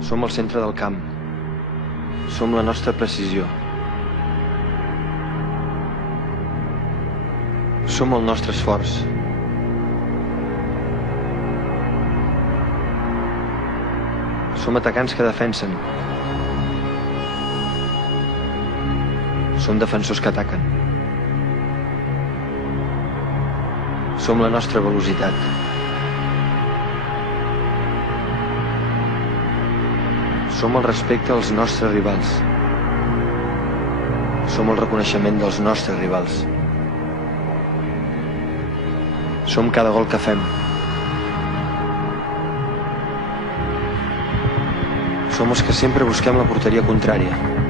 Som el centre del camp. Som la nostra precisió. Som el nostre esforç. Som atacants que defensen. Som defensors que ataquen. Som la nostra velocitat. Som el respecte als nostres rivals. Som el reconeixement dels nostres rivals. Som cada gol que fem. Som els que sempre busquem la porteria contrària.